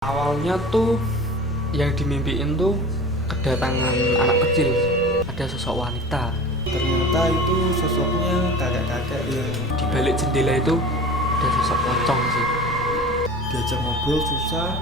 Awalnya tuh yang dimimpiin tuh kedatangan anak kecil, ada sosok wanita. Ternyata itu sosoknya kakek-kakek yang Di balik jendela itu ada sosok pocong sih. diajak ngobrol susah,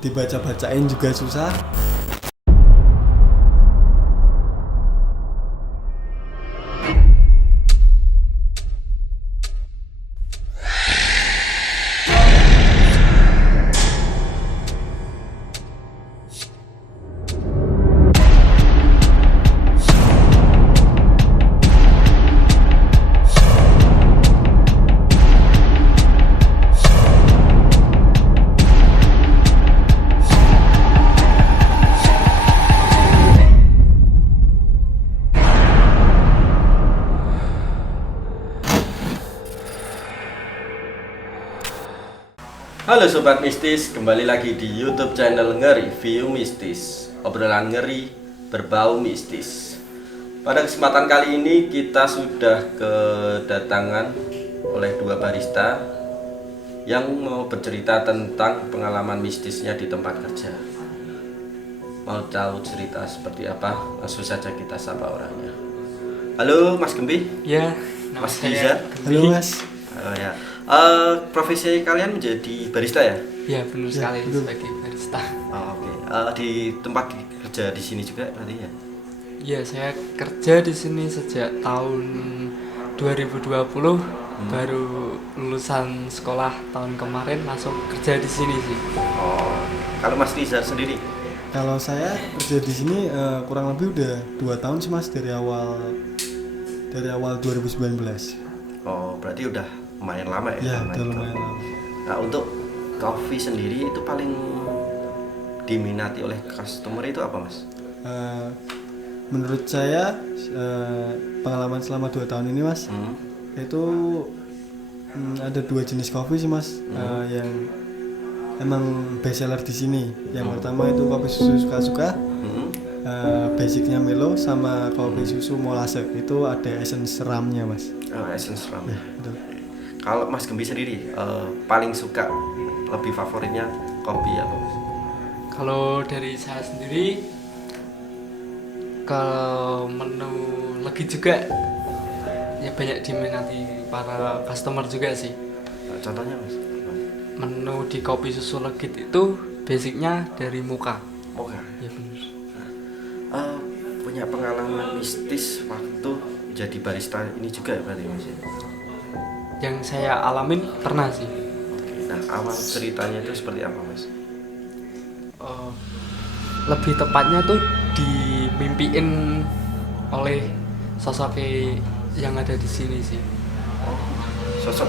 dibaca-bacain juga susah. Halo Sobat Mistis, kembali lagi di YouTube channel Nge-Review Mistis. Obrolan ngeri berbau mistis. Pada kesempatan kali ini kita sudah kedatangan oleh dua barista yang mau bercerita tentang pengalaman mistisnya di tempat kerja. Mau tahu cerita seperti apa? Langsung saja kita sapa orangnya. Halo Mas Gembi. Ya, nama Mas saya Rizal. Halo Mas. Oh ya. Profesi kalian menjadi barista ya? Ya benar sekali betul. sebagai barista. Oh, oke. Di tempat kerja di sini juga berarti ya? Ya saya kerja di sini sejak tahun 2020, baru lulusan sekolah tahun kemarin langsung kerja di sini sih. Oh, kalau Mas Rizal sendiri? Kalau saya kerja di sini kurang lebih udah 2 tahun sih Mas, dari awal 2019. Oh, berarti udah lumayan lama ya? Ya, udah lumayan itu. lama. Nah, untuk coffee sendiri itu paling diminati oleh customer itu apa, Mas? Menurut saya pengalaman selama 2 tahun ini Mas, itu ada 2 jenis kopi sih Mas, yang emang best seller di sini. Yang pertama itu kopi susu suka-suka, basicnya Milo, sama kopi susu molase. Itu ada essence ramnya Mas. Oh, essence rum. Ya, betul. Kalau Mas Gembi sendiri paling suka, lebih favoritnya kopi apa, Mas? Kalau dari saya sendiri, kalau menu legi juga ya banyak diminati para customer juga sih. Contohnya, Mas? Menu di kopi susu legit itu basicnya dari muka. Mocha. Ya benar. Punya pengalaman mistis waktu jadi barista ini juga ya berarti, Mas? Yang saya alamin pernah sih. Nah, awal ceritanya itu seperti apa, Mas? Lebih tepatnya tuh dimimpiin oleh sosok yang ada di sini sih. Oh, sosok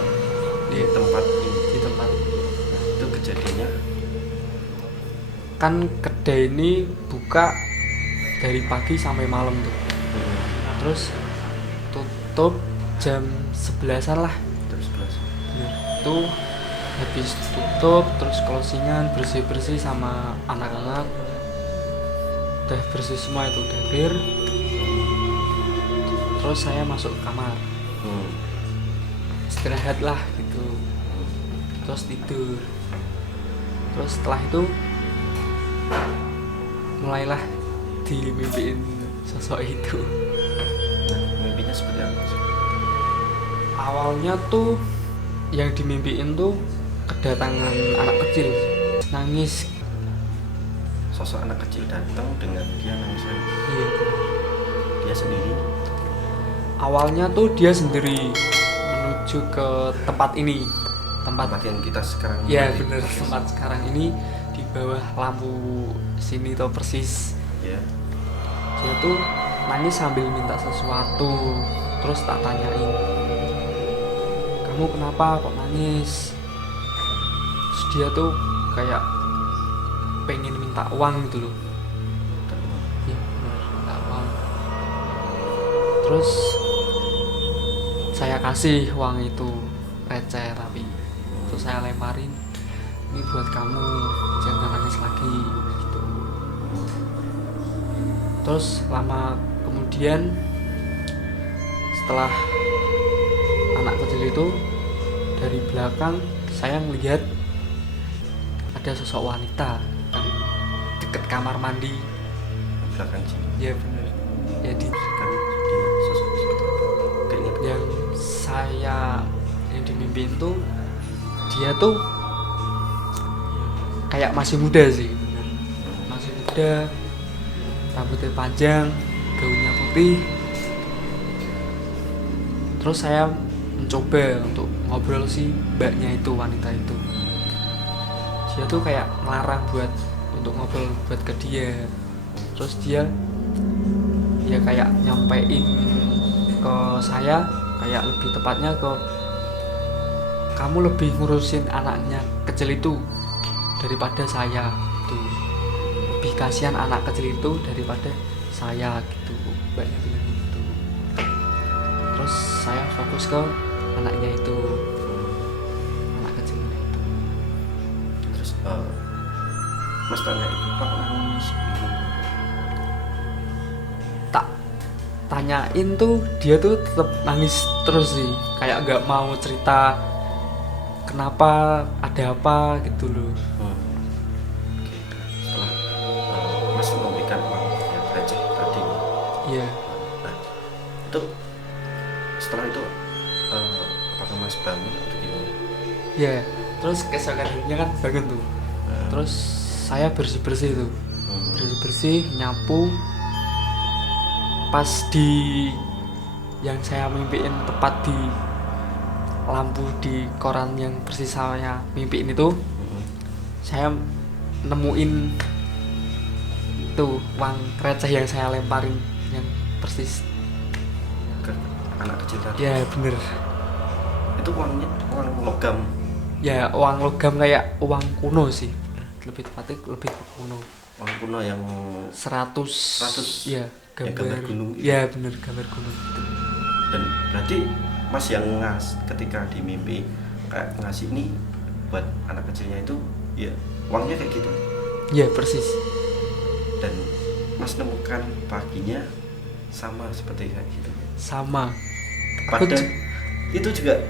di Di- tempat ini. Di tempat Itu kejadiannya. kan kedai ini buka dari pagi sampai malam tuh. Terus tutup jam 11-an lah. Terus belas. Ya, itu habis tutup terus closingan, bersih-bersih sama anak-anak, udah bersih semua, itu udah clear. Terus saya masuk ke kamar, istirahat lah gitu, terus tidur. Terus setelah itu mulailah dimimpiin sosok itu. Nah, mimpinya seperti apa, Mas? Awalnya tuh yang dimimpiin tuh kedatangan anak kecil, nangis. Sosok anak kecil datang dengan dia nangis. Iya. Dia sendiri. Awalnya tuh dia sendiri menuju ke tempat ini, tempat Tempat yang kita sekarang ya berada di bener, podcast. tempat sekarang ini di bawah lampu sini tuh persis. Ya. Dia tuh nangis sambil minta sesuatu. Terus tak tanyain, kamu kenapa kok nangis? Terus dia tuh kayak pengen minta uang gitu loh. Iya bener, minta uang. Terus saya kasih uang itu, receh tapi. Terus saya lemparin, ini buat kamu, jangan nangis lagi gitu. Terus lama kemudian, setelah anak kecil itu, dari belakang saya melihat ada sosok wanita yang deket kamar mandi. Belakang sini. Ya bener. Ya di Kan dia sosok seperti apa? Kayaknya yang saya yang dimimpiin tuh dia tuh kayak masih muda sih, bener. Masih muda, rambutnya panjang, gaunnya putih. Terus saya mencoba untuk ngobrol sih mbaknya itu, wanita itu. Dia tuh kayak ngelarang buat untuk ngobrol buat ke dia. Terus dia ya kayak nyampein ke saya, kayak lebih tepatnya ke kamu lebih ngurusin anaknya kecil itu daripada saya gitu. Lebih kasihan anak kecil itu daripada saya gitu, mbaknya bilang gitu. Terus saya fokus ke anaknya itu, anak kecilnya itu. terus Mas tanya itu apa nangis gitu. Tak tanyain tuh dia tuh tetap nangis terus sih, kayak nggak mau cerita kenapa, ada apa gitu loh. Oke. Setelah Mas memberikan uang yang receh tadi. Iya. Nah, itu setelah itu apakah Mas bangun atau gimana? Ya, terus keesokan harinya kan bangun tuh. Terus saya bersih-bersih tuh. Bersih-bersih, nyapu. Pas di yang saya mimpiin tepat di lampu di koran yang persis saya mimpiin itu, saya nemuin tuh uang receh yang saya lemparin yang persis. Ke anak kecil tadi. Ya bener. Itu uangnya uang logam. Ya uang logam kayak uang kuno sih. Lebih tepatnya lebih ke kuno. Uang kuno yang 100. 100. Ya, gambar gunung itu. Ya bener, gambar gunung itu. Dan berarti Mas yang ketika di mimpi kayak ngasih ini buat anak kecilnya itu ya uangnya kayak gitu. Ya persis. Dan Mas nemukan paginya sama seperti kayak gitu. Sama. Aku Pada itu juga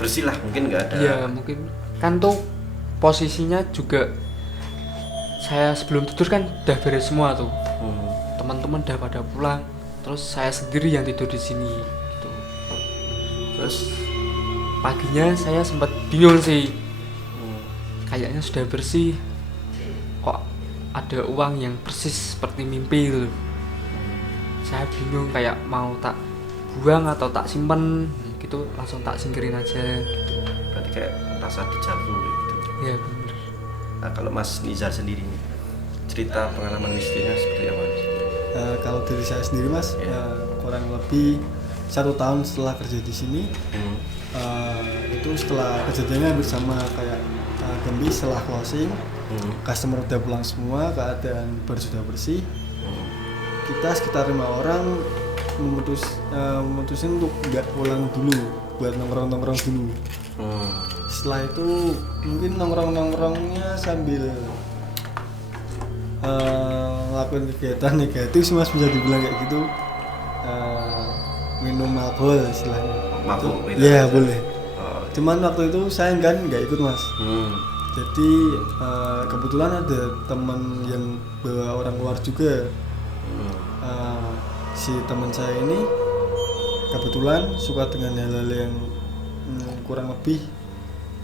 bersih lah, mungkin nggak ada. Ya mungkin kan tuh posisinya juga saya sebelum tidur kan udah beres semua tuh. Teman-teman udah pada pulang, terus saya sendiri yang tidur di sini gitu. Terus paginya saya sempat bingung sih, kayaknya sudah bersih kok ada uang yang persis seperti mimpi gitu. Saya bingung kayak mau tak buang atau tak simpen gitu, langsung tak singkirin aja gitu. Berarti kayak rasa dejavu gitu. Ya bener. Nah, kalau Mas Nizar sendiri nih, cerita pengalaman mistisnya seperti apa? Kalau dari saya sendiri Mas, kurang lebih 1 tahun setelah kerja di sini, itu setelah kejadiannya bersama kayak Gembi, setelah closing, customer udah pulang semua, keadaan sudah bersih, kita sekitar 5 orang memutusin untuk nggak pulang dulu, buat nongkrong dulu. Setelah itu mungkin nongkrongnya sambil ngelakuin kegiatan negatif sih Mas, bisa dibilang kayak gitu. Minum alkohol istilahnya. Mabuk gitu. Iya boleh. Cuman waktu itu saya nggak ikut Mas. Jadi kebetulan ada teman yang bawa orang luar juga. Si teman saya ini kebetulan suka dengan hal-hal yang kurang lebih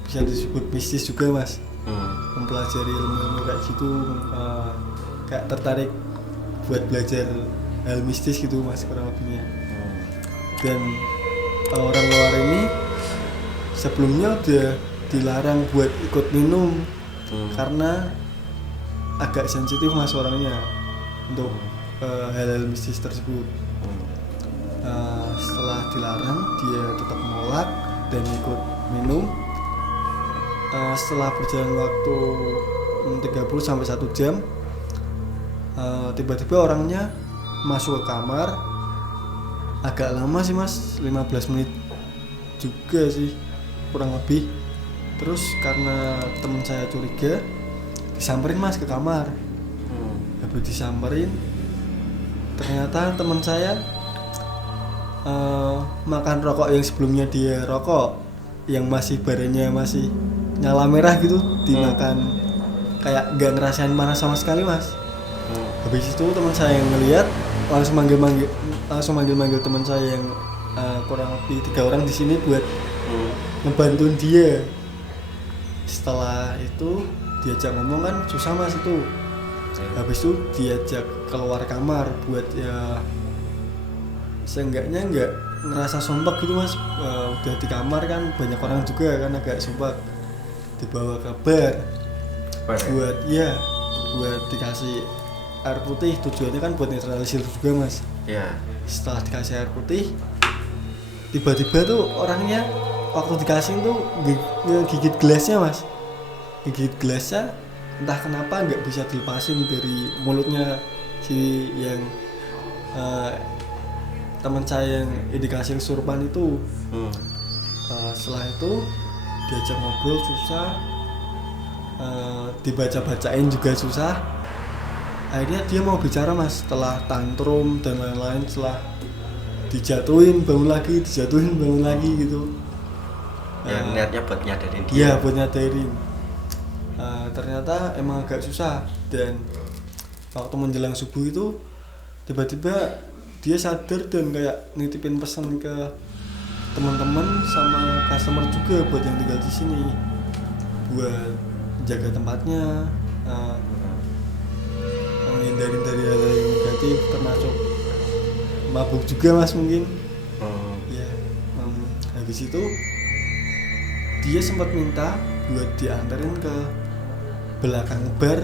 bisa disebut mistis juga Mas. Mempelajari ilmu kayak gitu, kayak tertarik buat belajar hal mistis gitu Mas, kurang lebihnya. Dan orang luar ini sebelumnya udah dilarang buat ikut minum karena agak sensitif Mas orangnya untuk hal-hal mistis tersebut. Setelah dilarang dia tetap menolak dan ikut minum. Setelah berjalan waktu 30 sampai 1 jam, tiba-tiba orangnya masuk ke kamar. Agak lama sih Mas, 15 menit juga sih kurang lebih. Terus karena teman saya curiga, disamperin Mas ke kamar. Habis disamperin, ternyata teman saya makan rokok yang sebelumnya dia rokok, yang masih barenya masih nyala merah gitu dimakan, kayak gak ngerasain panas sama sekali mas. Habis itu teman saya yang ngelihat langsung manggil teman saya yang kurang lebih 3 orang di sini buat ngebantuin dia. Setelah itu diajak ngomong kan susah mas itu. Habis itu diajak keluar kamar buat ya seenggaknya nggak ngerasa sumpek gitu mas. Udah di kamar kan banyak orang juga kan agak sumpek, dibawa ke bar buat dikasih air putih, tujuannya kan buat netralisir juga mas. Setelah dikasih air putih tiba-tiba tuh orangnya waktu dikasih tuh ngegigit gelasnya mas, ngegigit gelasnya entah kenapa nggak bisa dilepasin dari mulutnya si yang teman saya yang dikasih kesurupan itu. Setelah itu diajak ngobrol susah, dibaca-bacain juga susah. Akhirnya dia mau bicara mas, setelah tantrum dan lain-lain, setelah dijatuhin bangun lagi gitu. Yang niatnya buat nyadarin dia. Iya buat nyadarin. Ternyata emang agak susah, dan waktu menjelang subuh itu tiba-tiba dia sadar dan kayak nitipin pesan ke teman-teman sama customer juga buat yang tinggal di sini buat jaga tempatnya, menghindarin dari hal-hal yang negatif termasuk mabuk juga mas mungkin. Ya, habis itu dia sempat minta buat dianterin ke belakang bar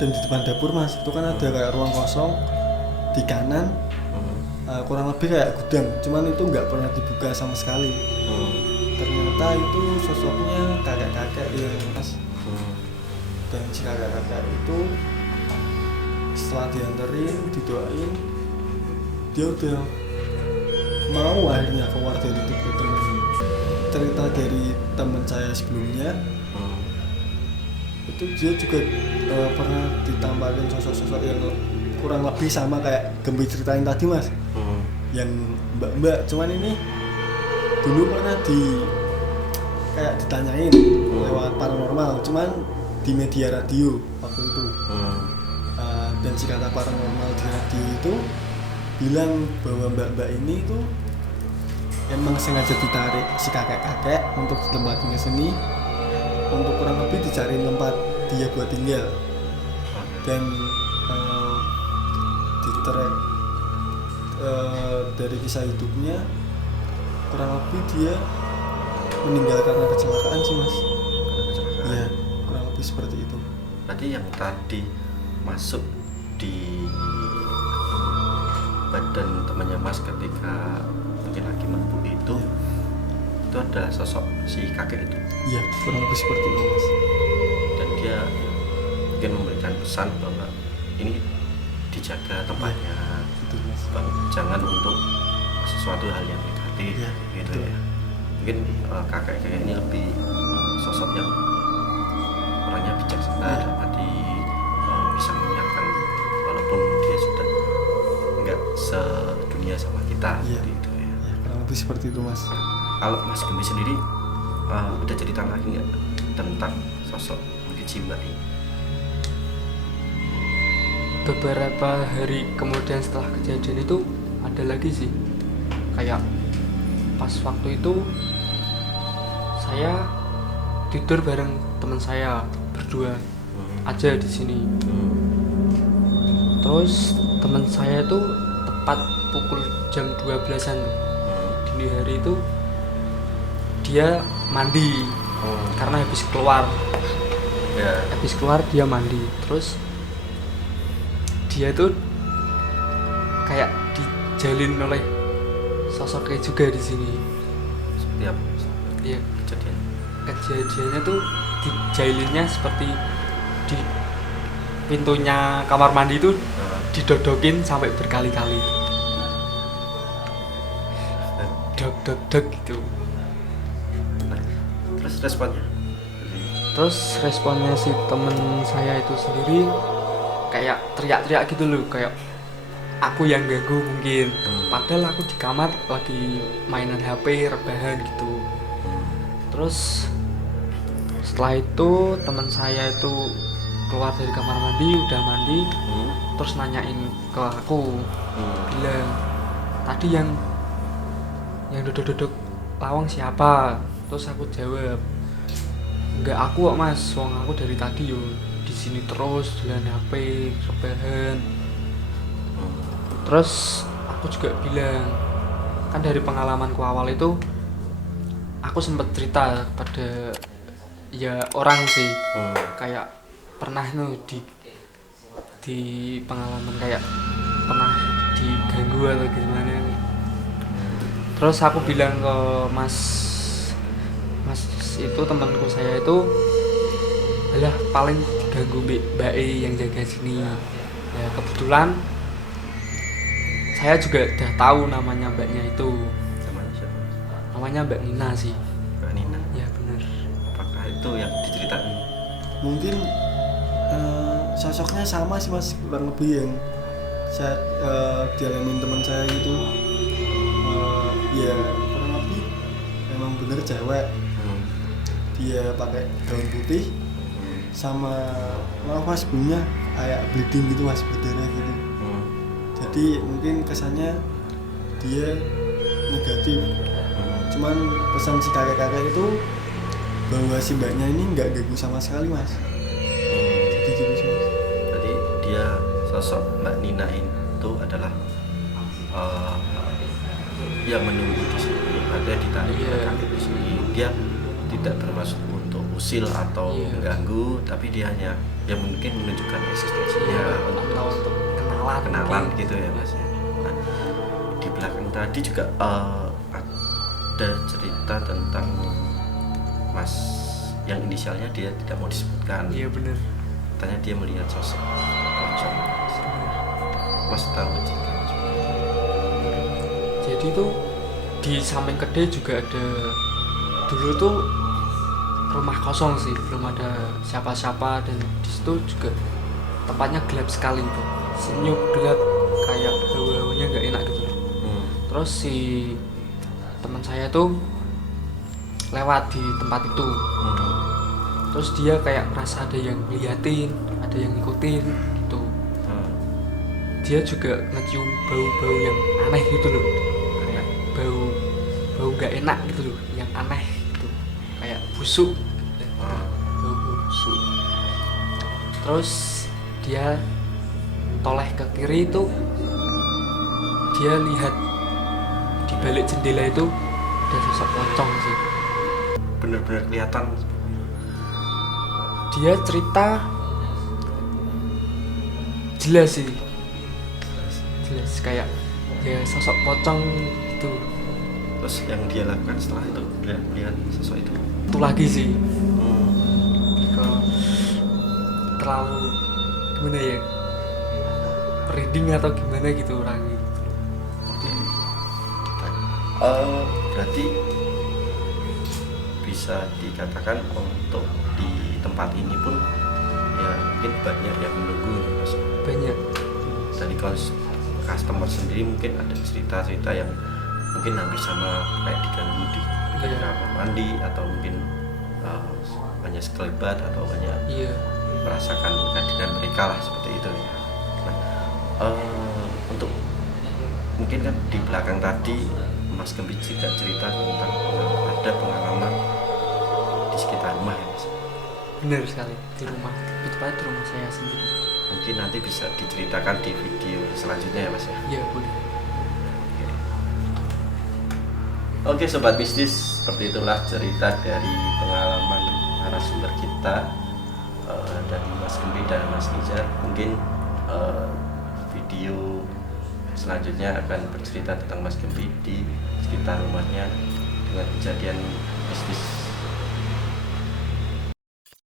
dan di depan dapur mas. Itu kan ada kayak ruang kosong di kanan, kurang lebih kayak gudang, cuman itu nggak pernah dibuka sama sekali. Ternyata itu sosoknya kakek-kakek ya mas. Dan si kakek-kakek itu setelah dianterin, didoain, dia udah mau akhirnya keluar dari tubuh temen. Cerita dari teman saya sebelumnya, itu dia juga pernah ditampilkan sosok-sosok yang kurang lebih sama kayak Gembi ceritain tadi mas, yang mbak-mbak. Cuman ini dulu pernah kayak ditanyain lewat paranormal, cuman di media radio waktu itu. Dan si kata paranormal di radio itu bilang bahwa mbak-mbak ini itu emang sengaja ditarik si kakek-kakek untuk ditempatin ke sini, untuk kurang lebih dicariin tempat dia buat tinggal. Dan di track dari kisah hidupnya kurang lebih dia meninggal karena kecelakaan sih mas. Iya, kurang lebih seperti itu. Berarti yang tadi masuk di badan temannya mas ketika mungkin lagi mabuk itu adalah sosok si kakek itu. Iya, kurang lebih seperti itu mas. Dan dia mungkin memberikan pesan bahwa ini dijaga tempatnya, gitu, mas. Jangan untuk sesuatu hal yang negatif, gitu betul. Ya. Mungkin kakek ini lebih sosok yang orangnya bijaksana, dapat bisa mengingatkan walaupun dia sudah nggak sedunia sama kita, gitu ya. Kurang lebih seperti itu mas. Kalau Mas Gembi sendiri udah cerita lagi nggak tentang sosok mungkin si mbak ini? Beberapa hari kemudian setelah kejadian itu ada lagi sih, kayak pas waktu itu saya tidur bareng teman saya berdua aja di sini. Terus teman saya itu tepat pukul jam 12-an dini hari itu dia mandi karena habis keluar dia mandi. Terus dia tuh kayak dijalin oleh sosoknya juga di sini. Seperti apa? Iya, kejadiannya tuh dijalinnya seperti di pintunya kamar mandi itu didodokin sampai berkali-kali, dok gitu. Terus responnya? Terus responnya si temen saya itu sendiri kayak teriak-teriak gitu loh, kayak aku yang ganggu mungkin. Padahal aku di kamar lagi mainan HP, rebahan gitu. Terus setelah itu teman saya itu keluar dari kamar mandi, udah mandi, terus nanyain ke aku, bilang tadi yang duduk-duduk lawang siapa? Terus aku jawab, enggak aku kok mas, wong aku dari tadi yo di sini terus jalan HP, rebahan. Terus aku juga bilang, kan dari pengalamanku awal itu aku sempat cerita kepada ya orang sih, kayak pernah di pengalaman kayak pernah diganggu atau gimana nih. Terus aku bilang ke mas itu temanku saya itu adalah paling diganggu Mbak E yang jaga sini. Ya kebetulan saya juga udah tahu namanya mbaknya itu. Namanya siapa? Namanya Mbak Nina sih. Mbak Nina. Ya benar. Apakah itu yang diceritain? Mungkin sosoknya sama sih mas, kurang lebih yang saya dialamin teman saya itu. Ya kurang lebih memang bener cewek. Dia pakai gaun putih sama maaf mas, bunyinya kayak bleeding gitu mas, berdarah gitu. Jadi mungkin kesannya dia negatif. Cuman pesan si kakek-kakek itu bahwa si mbaknya ini nggak ganggu sama sekali mas. Jadi gitu sih mas. Jadi dia sosok Mbak Nina itu adalah yang menunggu di sini, ada ditarik kakek di sini. Dia tidak bermaksud untuk usil atau mengganggu, tapi dia hanya yang mungkin menunjukkan eksistensinya atau untuk kenalan gitu ya mas ya. Nah, di belakang tadi juga ada cerita tentang mas yang inisialnya dia tidak mau disebutkan. Iya benar. Katanya dia melihat sosok pocong. Mas tahu cerita? Jadi tuh di samping kedai juga ada, dulu tuh rumah kosong sih, belum ada siapa-siapa, dan di situ juga tempatnya gelap sekali tuh, senyum gelap, kayak hawa-hawanya nggak enak gitu. Terus si teman saya tuh lewat di tempat itu, terus dia kayak merasa ada yang ngeliatin, ada yang ngikutin gitu. Dia juga ngecium bau-bau yang aneh gitu loh, kayak bau nggak enak gitu loh, yang aneh gitu, kayak busuk, bau busuk. Terus dia toleh ke kiri itu, dia lihat di balik jendela itu ada sosok pocong sih. Bener-bener kelihatan. Dia cerita jelas sih, jelas kayak ya sosok pocong itu. Terus yang dia lakukan setelah itu, dia melihat sosok itu Lagi sih ke terlalu gimana ya, merinding atau gimana gitu orangnya. Berarti bisa dikatakan untuk di tempat ini pun ya mungkin banyak yang menunggu mas. Banyak. Dari customer sendiri mungkin ada cerita-cerita yang mungkin hampir sama kayak diganggu di kamar mandi, atau mungkin hanya sekelebat atau hanya merasakan kehadiran mereka lah, seperti itu ya. Nah, untuk mungkin kan di belakang tadi Mas Gembit juga cerita tentang ada pengalaman di sekitar rumah ya mas. Benar sekali, di rumah itu pada di rumah saya sendiri. Mungkin nanti bisa diceritakan di video selanjutnya ya mas ya. Iya boleh. Oke sobat mistis, seperti itulah cerita dari pengalaman narasumber kita, dari Mas Gembit dan Mas Nizar. Mungkin video selanjutnya akan bercerita tentang Mas Gembit di sekitar rumahnya dengan kejadian mistis